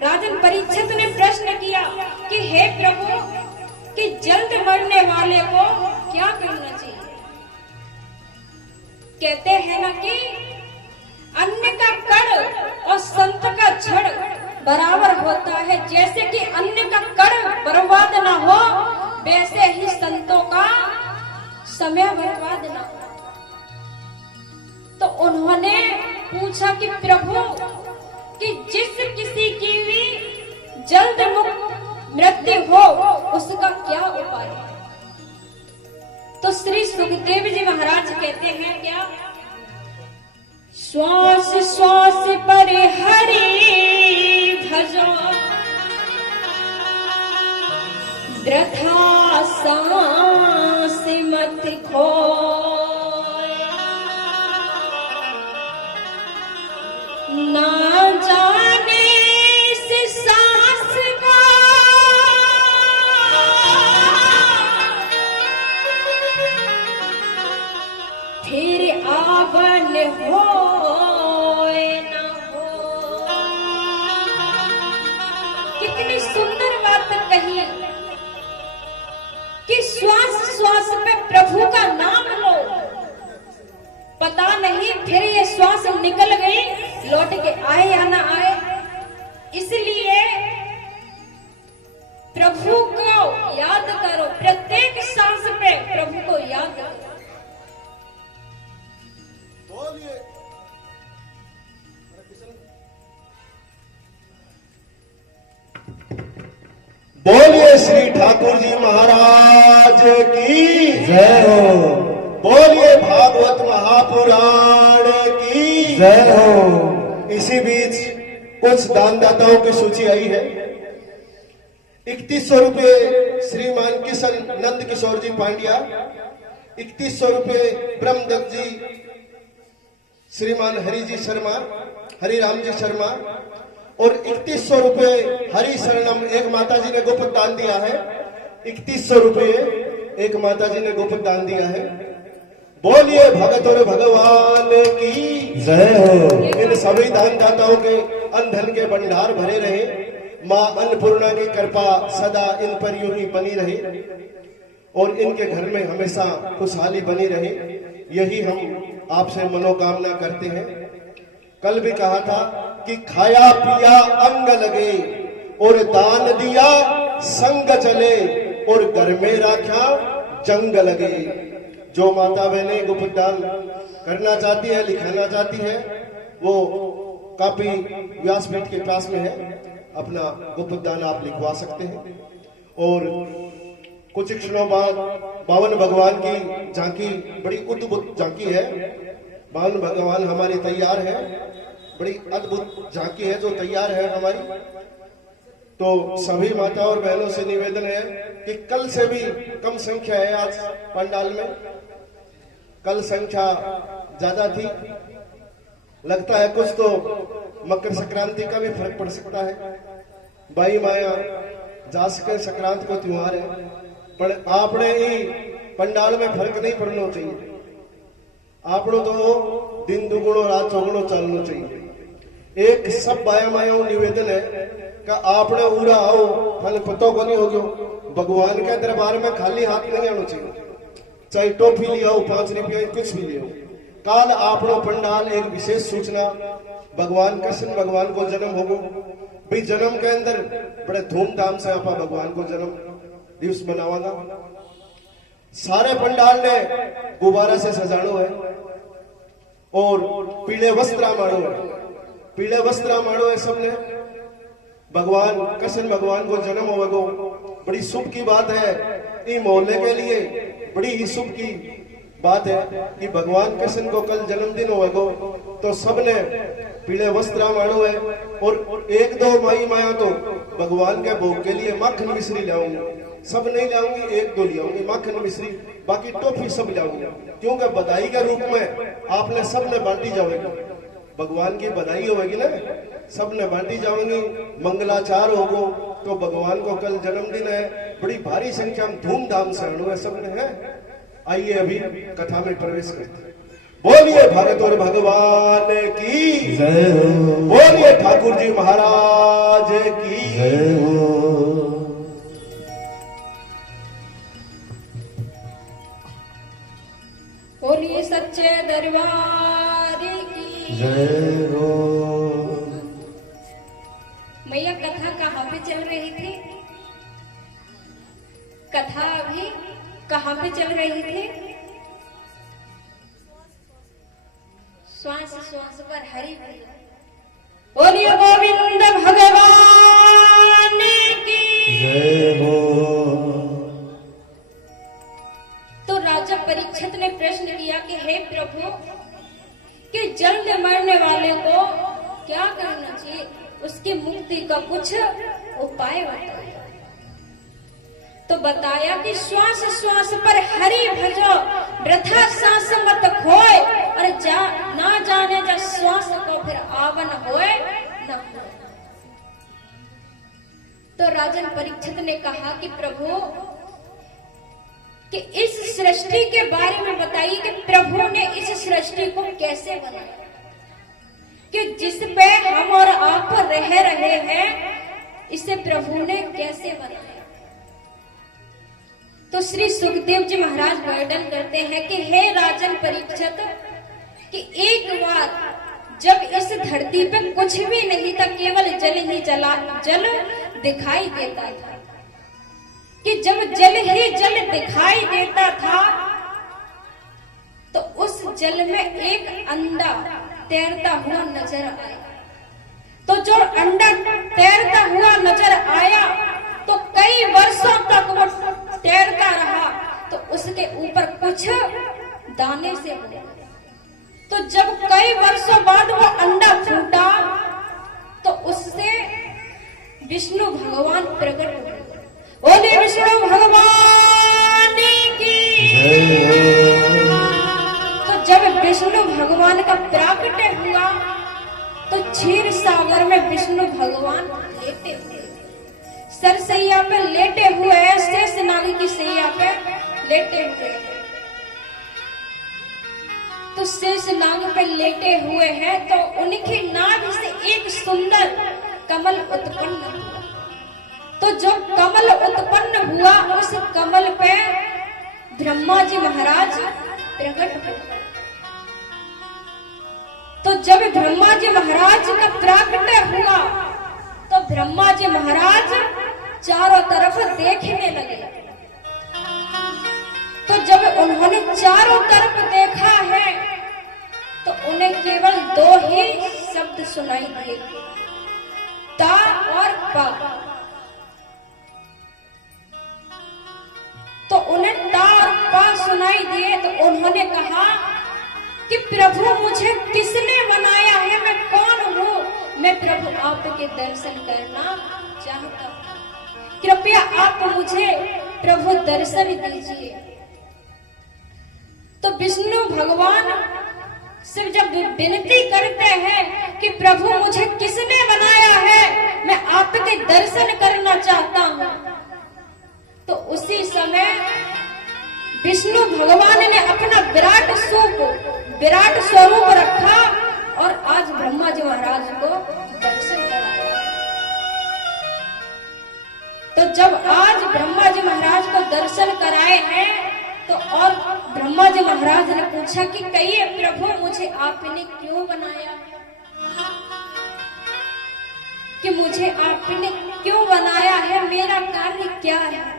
राजन परीक्षित ने प्रश्न किया कि हे प्रभु, कि जल्द मरने वाले को क्या करना चाहिए। कहते हैं ना कि अन्न का कण और संत का छड़ बराबर होता है। जैसे कि अन्न का कण बर्बाद ना हो, वैसे ही संतों का समय बर्बाद ना हो। तो उन्होंने पूछा कि प्रभु, कि जिस किसी की भी जल्द मृत्यु हो उसका क्या उपाय है। तो श्री सुखदेव जी महाराज कहते हैं क्या, श्वास श्वास पर हरि भजो, वृथा सांस मत खो, ना जाने से सांस का फिर आवन हो न हो। कितनी सुंदर बात कही कि श्वास श्वास पे प्रभु का नाम लो, पता नहीं फिर ये श्वास निकल गई, लौट के आए या ना आए। इसलिए प्रभु को याद करो, प्रत्येक सांस पे प्रभु को याद करो। बोलिए श्री ठाकुर जी महाराज की जय हो। बोलिए भागवत महापुराण की जय हो। इसी बीच कुछ दानदाताओं की सूची आई है। 3100 रुपये श्रीमान किशन नंद किशोर जी पांड्या, 3100 रुपये ब्रह्मदत्त जी, श्रीमान हरि जी शर्मा, हरिराम जी शर्मा, और 3100 रुपये हरि शरणम एक माता जी ने गुप्त दान दिया है। 3100 रुपये एक माता जी ने गुप्त दान दिया है। बोलिए भगत और भगवान की जय हो। इन सभी दानदाताओं के अन्न के भंडार भरे रहे, मां अन्नपूर्णा की कृपा सदा इन पर यूं ही बनी रहे और इनके घर में हमेशा खुशहाली बनी रहे, यही हम आपसे मनोकामना करते हैं। कल भी कहा था कि खाया पिया अंग लगे और दान दिया संग चले और घर में राख्या जंग लगे। जो माता बहनें गुप्त दान करना चाहती है, लिखाना चाहती है, वो काफी व्यासपीठ के पास में है, अपना गुप्त दान आप लिखवा सकते हैं। और कुछ क्षणों बाद बावन भगवान की झांकी, बड़ी अद्भुत झांकी है। बावन भगवान हमारी तैयार है, बड़ी अद्भुत झांकी है जो तैयार है हमारी। तो सभी माता और बहनों से निवेदन है कि कल से भी कम संख्या है आज पंडाल में। कल संख्या ज्यादा थी, लगता है कुछ तो मकर संक्रांति का भी फर्क पड़ सकता है। बाई माया जा सके संक्रांत को त्योहार है, पर आपने ही पंडाल में फर्क नहीं पड़ना चाहिए। आपनो तो दिन दुगुणो रात चौगुणो चलना चाहिए। एक सब बाया मायाओं निवेदन है कि आपने उड़ा आओ, फल पतो को नहीं हो गयो। भगवान के दरबार में खाली हाथ नहीं आना चाहिए, चाहे टोपी ले आओ, 5 रुपया कुछ भी ले आओ। काल आपनो पंडाल एक विशेष सूचना, भगवान कृष्ण भगवान को जन्म होगो भाई। जन्म के अंदर बड़े धूमधाम से आपा भगवान को जन्म दिवस मनावागा। सारे पंडाल ने गुब्बारा से सजानो है और पीले वस्त्र मानो है, पीले वस्त्र मानो है सबने। भगवान कृष्ण भगवान को जन्म होगो, बड़ी शुभ की बात है। इस मोहल्ले के लिए बड़ी ही शुभ की बात है कि भगवान कृष्ण को कल जन्मदिन होगो, तो सबने पीले वस्त्र मानो है। और 1-2 माई माया तो भगवान के भोग के लिए माखन मिश्री लाऊंगी, सब नहीं लाऊंगी, 1-2 ले आऊंगी माखन मिश्री, बाकी टोफी सब लाऊंगी, क्योंकि बधाई के रूप में आपने सबने बांटी जाएगी। भगवान की बधाई होगी ना, सबने बांटी जाएंगी, मंगलाचार होगो। तो भगवान को कल जन्मदिन है, बड़ी भारी संख्या में धूमधाम से आना है सबने है। आइए अभी कथा में प्रवेश करते हैं। बोलिए भगत और भगवान की जय, बोलिए ठाकुर जी महाराज की जय हो। बोलिए सच्चे दरबार की जय हो। मैया कथा कहाँ पे चल रही थी? कथा अभी कहाँ पे चल रही थी? श्वास श्वास पर हरि बोलिए गोविंद भगवान की जय हो। तो राजा परीक्षित ने प्रश्न किया कि हे प्रभु, कि जल्द मरने वाले को क्या करना चाहिए, उसकी मुक्ति का कुछ उपाय बताइए। तो बताया कि श्वास श्वास पर हरि भजो, वृथा सांस मत खोए, और ना जाने जा श्वास को फिर आवन होए न होए। तो राजन परीक्षित ने कहा कि प्रभु, कि इस सृष्टि के बारे में बताइए कि प्रभु ने इस सृष्टि को कैसे बनाया, कि जिस पे हम और आप रह रहे हैं, इसे प्रभु ने कैसे बनाया। तो श्री सुखदेव जी महाराज वर्णन करते हैं कि हे राजन परीक्षित, कि एक बार जब इस धरती पे कुछ भी नहीं था, केवल जल ही जल दिखाई देता था, कि जब जल ही जल दिखाई देता था तो उस जल में एक अंडा तैरता हुआ नजर आया। तो जो अंडा तैरता हुआ नजर आया तो कई वर्षों तक वो तैरता रहा, तो उसके ऊपर कुछ दाने से बने। तो जब कई वर्षों बाद वो अंडा फूटा तो उससे विष्णु भगवान प्रकट हुए। बोले विष्णु भगवान की तो जब विष्णु भगवान का प्राकट्य हुआ तो क्षीर सागर में विष्णु भगवान लेटे हुए, सरसैया पे लेटे हुए हैं, शेष नाग की सैया पे लेटे हुए हैं। तो शेष नाग पे लेटे हुए हैं तो उनकी नाभ से एक सुंदर कमल उत्पन्न हुआ। तो जो कमल उत्पन्न हुआ उस कमल पे ब्रह्मा जी महाराज प्रकट हुए। तो जब ब्रह्मा जी महाराज का प्राकट्य हुआ तो ब्रह्मा जी महाराज चारों तरफ देखने लगे। तो जब उन्होंने चारों तरफ देखा है तो उन्हें केवल दो ही शब्द सुनाई दिए, ता और पा। तो उन्हें ता और पा सुनाई दिए तो उन्होंने कहा कि प्रभु मुझे किसने बनाया है, मैं कौन हूँ, मैं प्रभु आपके दर्शन करना चाहता हूँ, कृपया आप मुझे प्रभु दर्शन दीजिए। तो विष्णु भगवान से जब विनती करते हैं कि प्रभु मुझे किसने बनाया है, मैं आपके दर्शन करना चाहता हूँ, तो उसी समय विष्णु भगवान ने अपना विराट स्वरूप रखा और आज ब्रह्मा जी महाराज को दर्शन कराया। तो जब आज ब्रह्मा जी महाराज को दर्शन कराए हैं तो और ब्रह्मा जी महाराज ने पूछा कि कहिए प्रभु मुझे आपने क्यों बनाया, कि मुझे आपने क्यों बनाया है, मेरा कार्य क्या है।